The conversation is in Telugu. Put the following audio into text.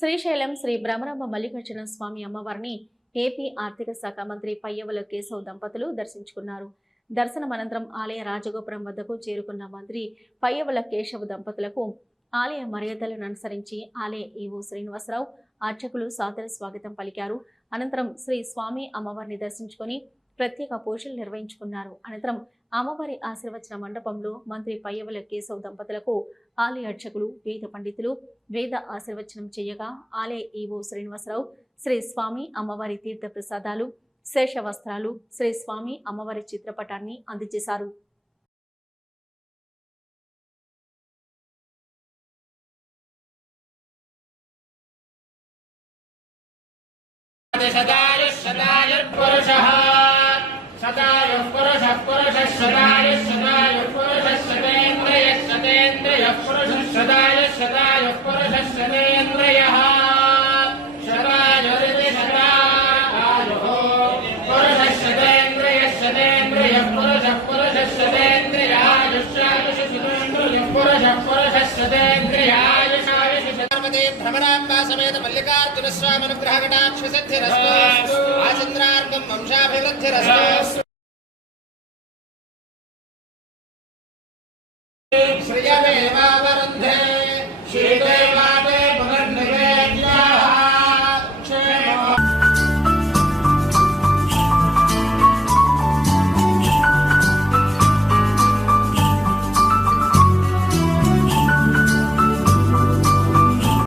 శ్రీశైలం శ్రీ భ్రమరాంబ మల్లికార్జున స్వామి అమ్మవారిని ఏపీ ఆర్థిక శాఖ మంత్రి పయ్యవుల కేశవ్ దంపతులు దర్శించుకున్నారు. దర్శనమనంతరం ఆలయ రాజగోపురం వద్దకు చేరుకున్న మంత్రి పయ్యవుల కేశవ్ దంపతులకు ఆలయ మర్యాదలను అనుసరించి ఆలయ ఈవో శ్రీనివాసరావు అర్చకులు సాదర స్వాగతం పలికారు. అనంతరం శ్రీ స్వామి అమ్మవారిని దర్శించుకొని ప్రత్యేక పూజలు నిర్వహించుకున్నారు. అనంతరం అమ్మవారి ఆశీర్వచన మండపంలో మంత్రి పయ్యవుల కేశవ్ దంపతులకు ఆలయ అర్చకులు వేద పండితులు వేద ఆశీర్వచనం చేయగా ఆలయ ఈవో శ్రీనివాసరావు శ్రీ స్వామి అమ్మవారి తీర్థ ప్రసాదాలు శేష వస్త్రాలు శ్రీ స్వామి అమ్మవారి చిత్రపటాన్ని అందజేశారు. भ्रमरांबा समेत मल्लिकार्जुन स्वामी अनुग्रह कटाक्ष सिद्धिरस्तु आचंद्रार्गम वंशाभिवृद्धिरस्तु।